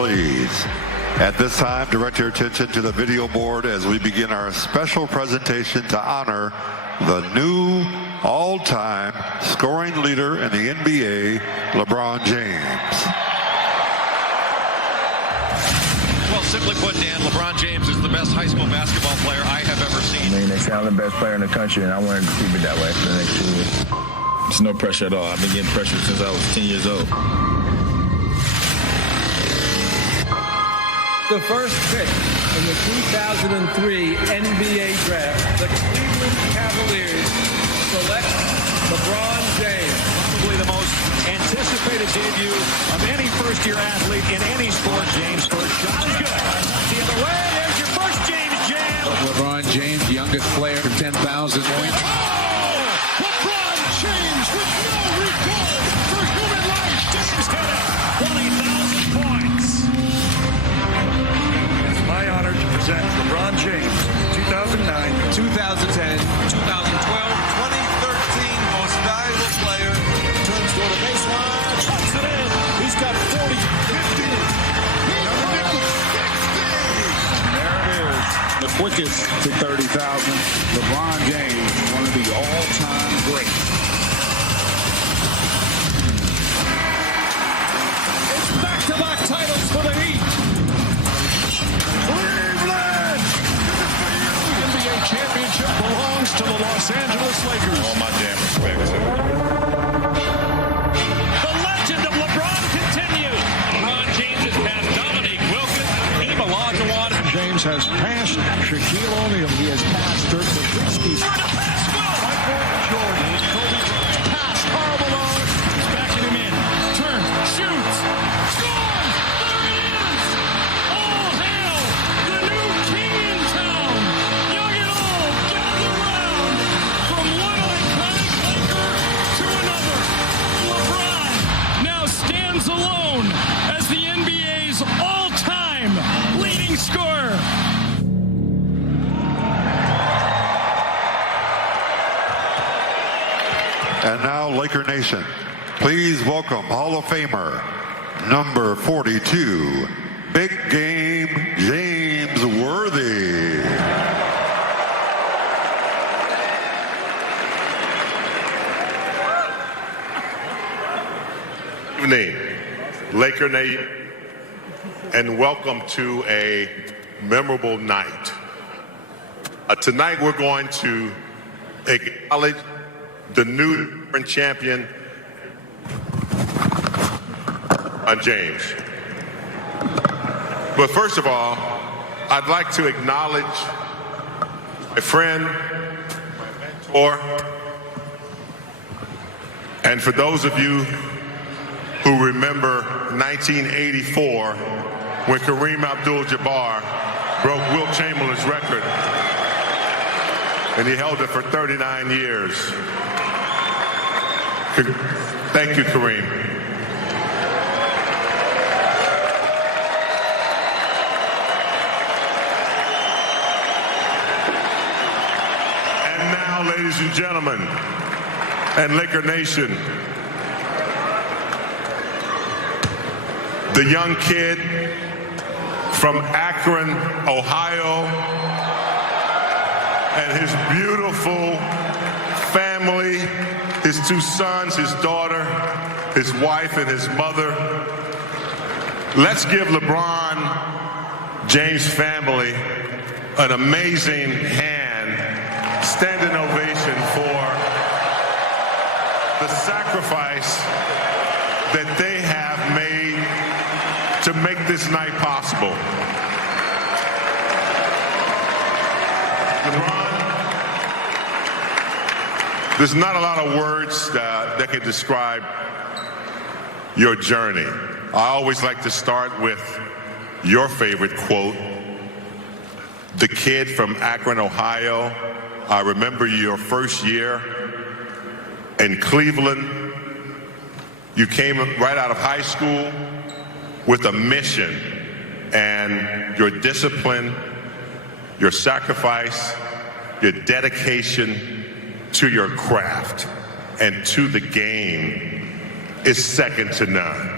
please. At this time, direct your attention to the video board as we begin our special presentation to honor the new all-time scoring leader in the NBA, LeBron James. Well, simply put, Dan, LeBron James is the best high school basketball player I have ever seen. I mean, they say I'm the best player in the country, and I wanted to keep it that way for the next 2 years. There's no pressure at all. I've been getting pressure since I was 10 years old. The first pick in the 2003 NBA Draft, the Cleveland Cavaliers select LeBron James. Probably the most anticipated debut of any first-year athlete in any sport. James' first shot is good. The other way, there's your first James jam. LeBron James, youngest player for 10,000 points. Oh! LeBron James with no regard for human life. James hit it. 20,000 points. It's my honor to present LeBron James, 2009, 2010, 2012, 2013 most valuable player. Turns toward the baseline, chucks it in. He's got 40, 50. There it is. The quickest to 30,000. LeBron James, one of the all-time greats. It's back-to-back titles for the Heat. Cleveland! The NBA championship belongs to the Los Angeles Lakers. all my damn respect. The legend of LeBron continues. LeBron James has passed Dominique Wilkins, Hakeem Olajuwon. James has passed Shaquille O'Neal. He has passed Dirk Nowitzki. Michael Jordan. Kobe pass. Karl Malone. He's backing him in. Turns. Shoots. Scores. There it is. All hail the new king in town. Young and old gather round. From one iconic Laker to another. LeBron now stands alone as the NBA's all-time leading scorer. And now, Laker Nation, please welcome Hall of Famer, number 42, Big Game James Worthy. Good evening, Laker Nation, and welcome to a memorable night. Tonight we're going to acknowledge the new champion, James. But first of all, I'd like to acknowledge a friend, my mentor, and for those of you who remember 1984 when Kareem Abdul-Jabbar broke Wilt Chamberlain's record, and he held it for 39 years. Thank you, Kareem. And now, ladies and gentlemen, and Laker Nation, the young kid from Akron, Ohio, and his beautiful family, his 2 sons, his daughter, his wife, and his mother. Let's give LeBron James' family an amazing hand, standing ovation for the sacrifice that they have made to make this night possible. LeBron, there's not a lot of words that can describe your journey. I always like to start with your favorite quote. The kid from Akron, Ohio. I remember your first year in Cleveland. You came right out of high school with a mission, and your discipline, your sacrifice, your dedication to your craft and to the game is second to none.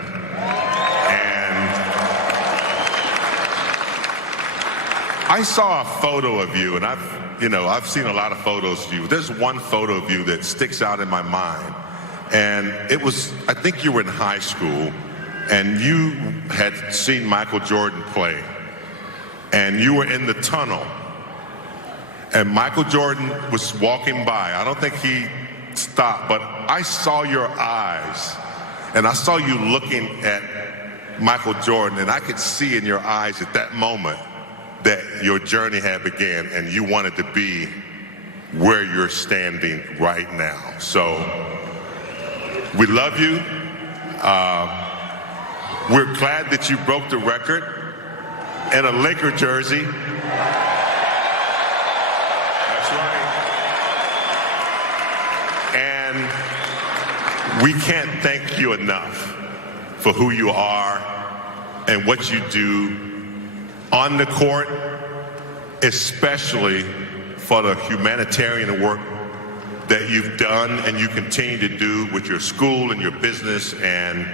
And I saw a photo of you, and I've seen a lot of photos of you. There's one photo of you that sticks out in my mind. And it was, I think you were in high school, and you had seen Michael Jordan play. And you were in the tunnel. And Michael Jordan was walking by. I don't think he stopped, but I saw your eyes. And I saw you looking at Michael Jordan, and I could see in your eyes at that moment that your journey had begun and you wanted to be where you're standing right now. So we love you. We're glad that you broke the record in a Laker jersey. That's right. And we can't thank you enough for who you are and what you do on the court, especially for the humanitarian work that you've done and you continue to do with your school and your business, and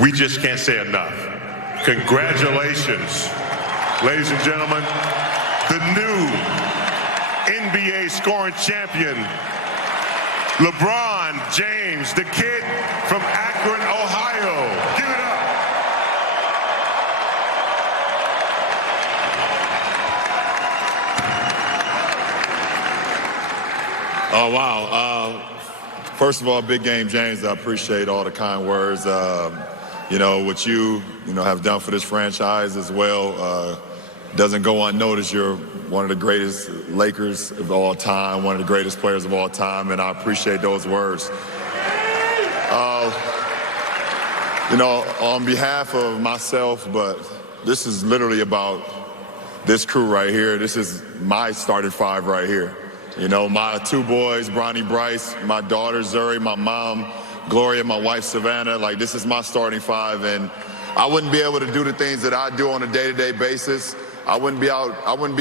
we just can't say enough. Congratulations, ladies and gentlemen, the new NBA scoring champion, LeBron James, the kid from Akron, Ohio. Give it up. Oh, wow. First of all, Big Game James, I appreciate all the kind words. What you have done for this franchise as well doesn't go unnoticed. You're one of the greatest Lakers of all time, one of the greatest players of all time, and I appreciate those words. On behalf of myself, but this is literally about this crew right here. This is my starting five right here. My two boys, Bronny Bryce, my daughter Zuri, my mom Gloria, my wife Savannah. This is my starting five, and I wouldn't be able to do the things that I do on a day-to-day basis. I wouldn't be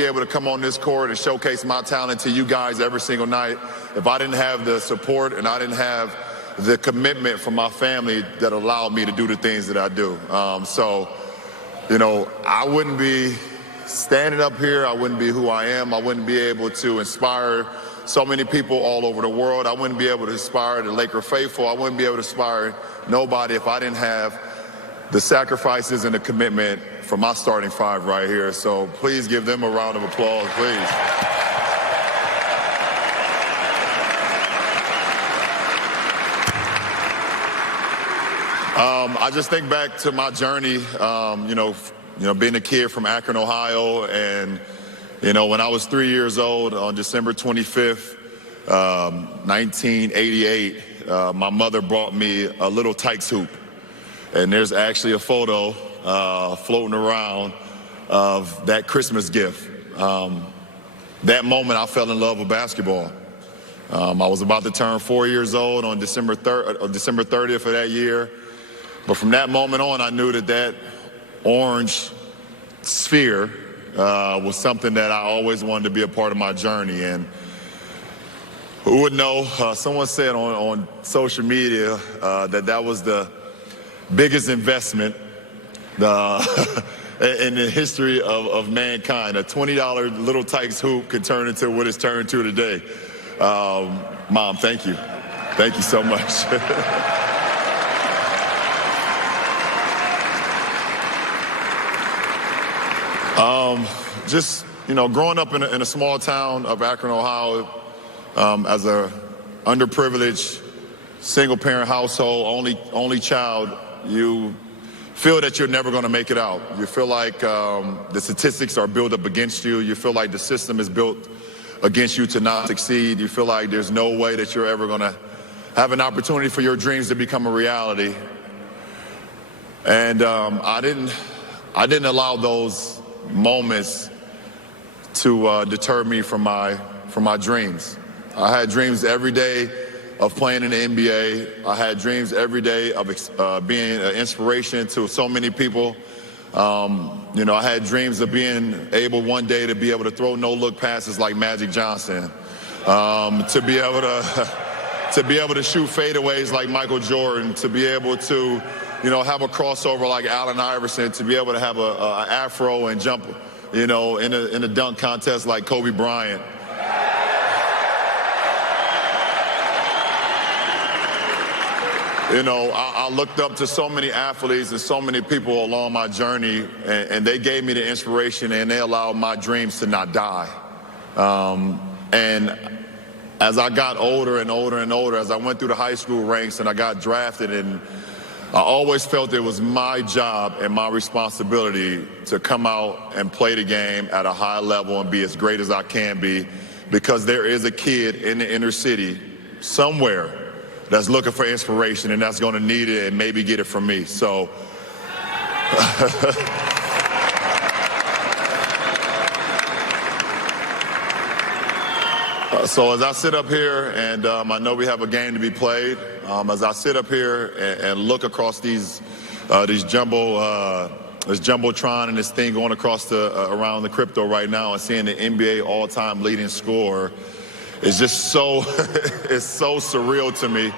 able to come on this court and showcase my talent to you guys every single night if I didn't have the support and I didn't have the commitment from my family that allowed me to do the things that I do. I wouldn't be standing up here. I wouldn't be who I am. I wouldn't be able to inspire so many people all over the world. I wouldn't be able to inspire the Laker faithful. I wouldn't be able to inspire nobody if I didn't have the sacrifices and the commitment from my starting five right here. So please give them a round of applause, please. I just think back to my journey, being a kid from Akron, Ohio, and when I was 3 years old on December 25th, 1988, my mother brought me a little Tykes hoop. And there's actually a photo floating around of that Christmas gift. That moment, I fell in love with basketball. I was about to turn 4 years old on December 30th of that year. But from that moment on, I knew that orange sphere was something that I always wanted to be a part of my journey. And who would know? Someone said on social media that was the biggest investment in the history of mankind. A $20 little Tykes hoop could turn into what it's turned to today. Mom, thank you. Thank you so much. Growing up in a small town of Akron, Ohio, as a underprivileged single-parent household, only child, you feel that you're never going to make it out. You feel like the statistics are built up against you. You feel like the system is built against you to not succeed. You feel like there's no way that you're ever going to have an opportunity for your dreams to become a reality. And I didn't allow those moments to deter me from my dreams. I had dreams every day of playing in the NBA. I had dreams every day of being an inspiration to so many people. I had dreams of being able one day to be able to throw no-look passes like Magic Johnson, to be able to shoot fadeaways like Michael Jordan, to be able to have a crossover like Allen Iverson, to be able to have an afro and jump you know, in a dunk contest like Kobe Bryant. You know, I looked up to so many athletes and so many people along my journey, and they gave me the inspiration, and they allowed my dreams to not die. And as I got older and older and older, as I went through the high school ranks and I got drafted, and I always felt it was my job and my responsibility to come out and play the game at a high level and be as great as I can be, because there is a kid in the inner city somewhere that's looking for inspiration, and that's going to need it and maybe get it from me. So, so as I sit up here, and I know we have a game to be played, as I sit up here and look across these jumbotron and this thing going across around the crypto right now, and seeing the NBA all-time leading scorer, it's just so, it's so surreal to me.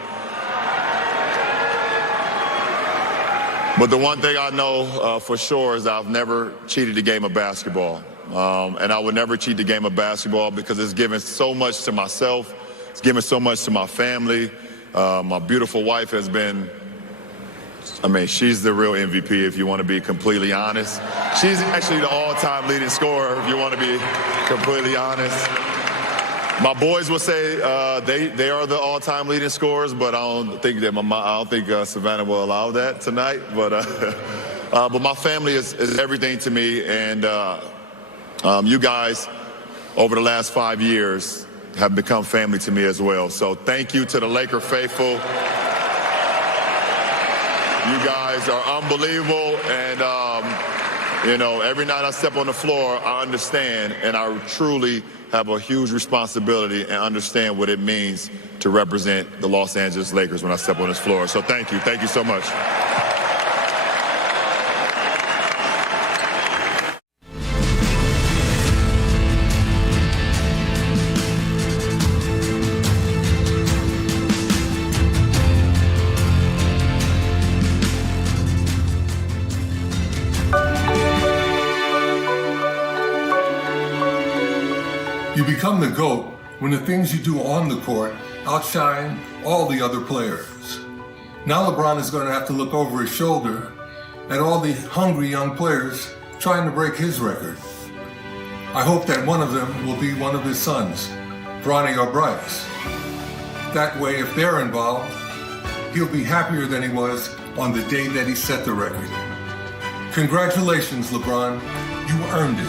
But the one thing I know for sure is I've never cheated the game of basketball. And I would never cheat the game of basketball, because it's given so much to myself. It's given so much to my family. My beautiful wife has been, I mean, she's the real MVP, if you want to be completely honest. She's actually the all-time leading scorer, if you want to be completely honest. My boys will say they are the all-time leading scorers, but I don't think Savannah will allow that tonight. But my family is everything to me, and you guys over the last 5 years have become family to me as well. So thank you to the Laker faithful. You guys are unbelievable, and you know, every night I step on the floor, I understand, and I truly have a huge responsibility and understand what it means to represent the Los Angeles Lakers when I step on this floor. So thank you so much. You become the GOAT when the things you do on the court outshine all the other players. Now LeBron is going to have to look over his shoulder at all the hungry young players trying to break his record. I hope that one of them will be one of his sons, Bronny or Bryce. That way, if they're involved, he'll be happier than he was on the day that he set the record. Congratulations, LeBron. You earned it.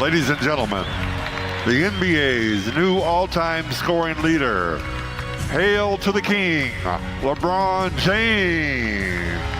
Ladies and gentlemen, the NBA's new all-time scoring leader. Hail to the King, LeBron James.